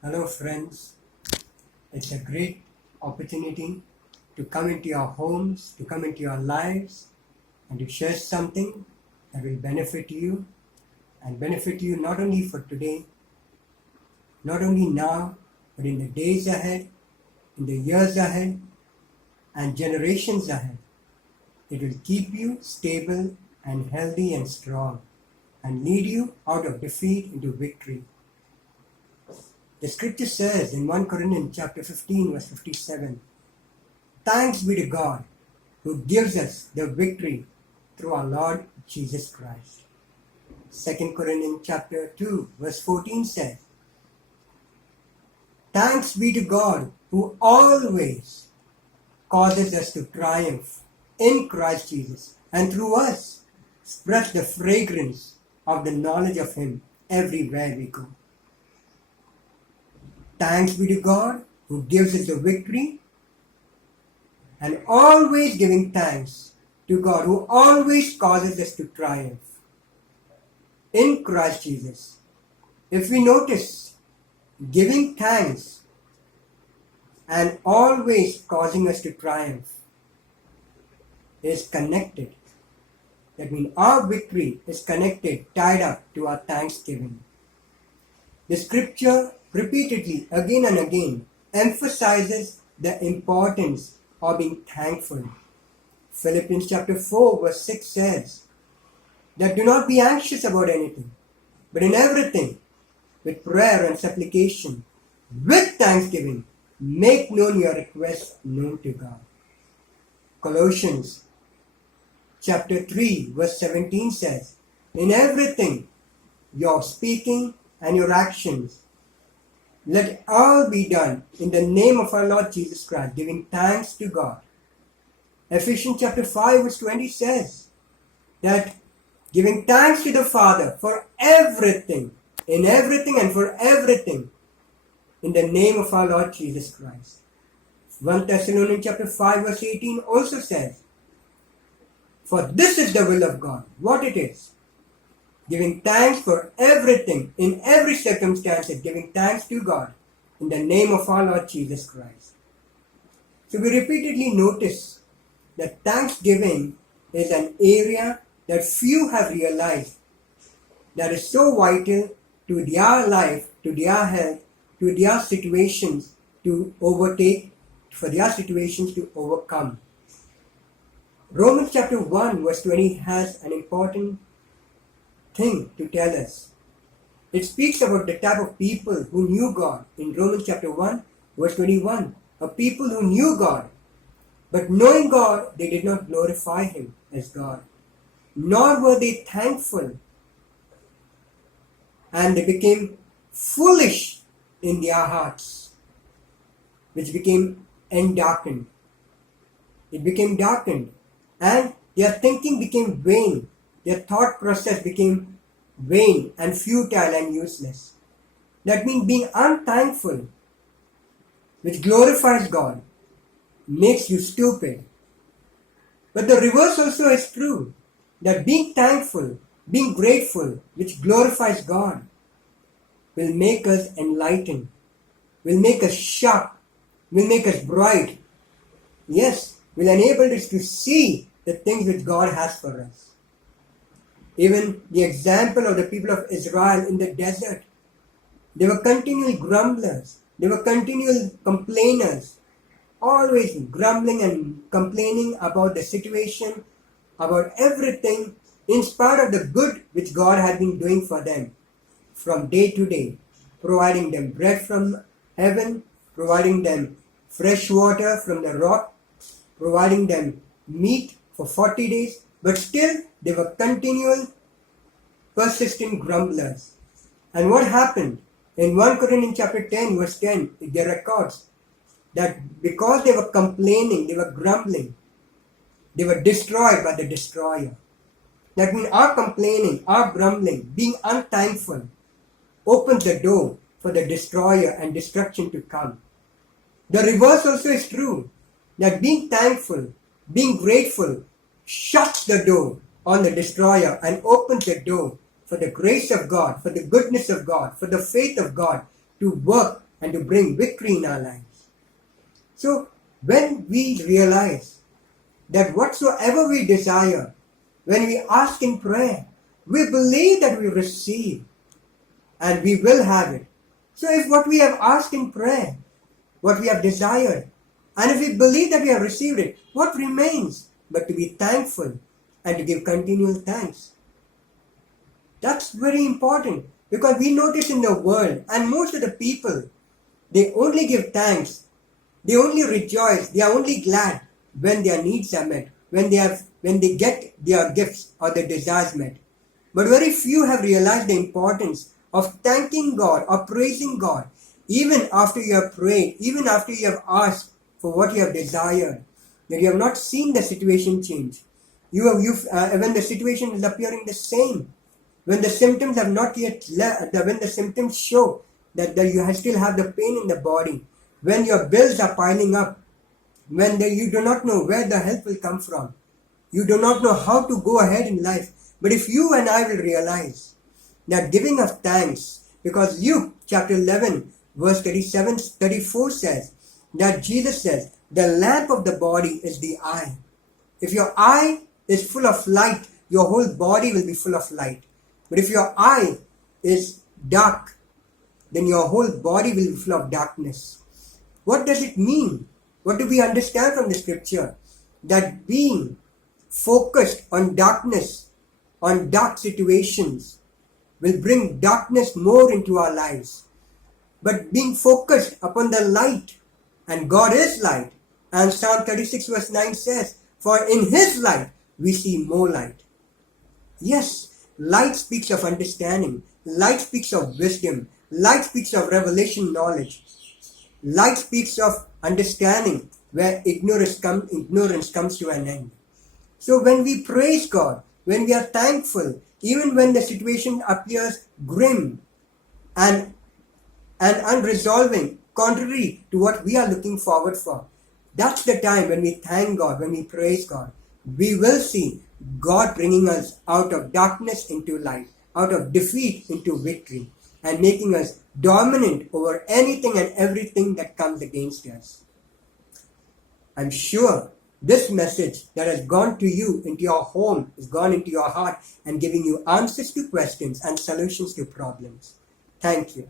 Hello, friends. It's a great opportunity to come into your homes, to come into your lives, and to share something that will benefit you and benefit you not only for today, not only now, but in the days ahead, in the years ahead, and generations ahead. It will keep you stable and healthy and strong and lead you out of defeat into victory. The scripture says in 1 Corinthians chapter 15 verse 57, "Thanks be to God who gives us the victory through our Lord Jesus Christ." 2 Corinthians chapter 2 verse 14 says, "Thanks be to God who always causes us to triumph in Christ Jesus, and through us spreads the fragrance of the knowledge of Him everywhere we go." Thanks be to God who gives us the victory, and always giving thanks to God who always causes us to triumph in Christ Jesus. If we notice, giving thanks and always causing us to triumph is connected. That means our victory is connected, tied up to our thanksgiving. The scripture repeatedly, again and again, emphasizes the importance of being thankful. Philippians chapter 4 verse 6 says that do not be anxious about anything, but in everything, with prayer and supplication, with thanksgiving, make known your requests known to God. Colossians chapter 3 verse 17 says, in everything, your speaking and your actions, let all be done in the name of our Lord Jesus Christ, giving thanks to God. Ephesians chapter 5 verse 20 says that giving thanks to the Father for everything, in everything and for everything, in the name of our Lord Jesus Christ. 1 Thessalonians chapter 5 verse 18 also says, for this is the will of God, what it is, giving thanks for everything, in every circumstance, giving thanks to God, in the name of our Lord Jesus Christ. So we repeatedly notice that thanksgiving is an area that few have realized that is so vital to their life, to their health, to their situations to overtake, for their situations to overcome. Romans chapter 1 verse 20 has an important thing to tell us. It speaks about the type of people who knew God. In Romans chapter 1 verse 21, a people who knew God, but knowing God, they did not glorify Him as God, nor were they thankful, and they became foolish in their hearts, which became darkened. It became darkened, and their thinking became vain. Their thought process became vain and futile and useless. That means being unthankful, which glorifies God, makes you stupid. But the reverse also is true, that being thankful, being grateful, which glorifies God, will make us enlightened, will make us sharp, will make us bright. Yes, will enable us to see the things which God has for us. Even the example of the people of Israel in the desert, they were continual grumblers, they were continual complainers, always grumbling and complaining about the situation, about everything, in spite of the good which God had been doing for them from day to day, providing them bread from heaven, providing them fresh water from the rock, providing them meat for 40 days, but still they were continual, persistent grumblers. And what happened? In 1 Corinthians chapter 10 verse 10, it records that because they were complaining, they were grumbling, they were destroyed by the destroyer. That means our complaining, our grumbling, being unthankful, opens the door for the destroyer and destruction to come. The reverse also is true, that being thankful, being grateful, shuts the door on the destroyer and opens the door for the grace of God, for the goodness of God, for the faith of God to work and to bring victory in our lives. So when we realize that whatsoever we desire, when we ask in prayer, we believe that we receive and we will have it. So if what we have asked in prayer, what we have desired, and if we believe that we have received it, what remains but to be thankful and to give continual thanks? That's very important, because we notice in the world, and most of the people, they only give thanks, they only rejoice, they are only glad when their needs are met, when they get their gifts or their desires met. But very few have realized the importance of thanking God or praising God, even after you have prayed, even after you have asked for what you have desired, that you have not seen the situation change. When the situation is appearing the same, when the symptoms have not yet left, when the symptoms show that you still have the pain in the body, when your bills are piling up, when you do not know where the help will come from, you do not know how to go ahead in life. But if you and I will realize that giving of thanks, because Luke chapter 11 verse 34 says that Jesus says, the lamp of the body is the eye. If your eye is full of light, your whole body will be full of light. But if your eye is dark, then your whole body will be full of darkness. What does it mean? What do we understand from the scripture? That being focused on darkness, on dark situations, will bring darkness more into our lives. But being focused upon the light, and God is light, and Psalm 36 verse 9 says, for in His light we see more light. Yes, light speaks of understanding, light speaks of wisdom, light speaks of revelation knowledge, light speaks of understanding where ignorance comes to an end. So when we praise God, when we are thankful, even when the situation appears grim and unresolving, contrary to what we are looking forward for, that's the time when we thank God, when we praise God. We will see God bringing us out of darkness into light, out of defeat into victory, and making us dominant over anything and everything that comes against us. I'm sure this message that has gone to you, into your home, has gone into your heart and giving you answers to questions and solutions to problems. Thank you.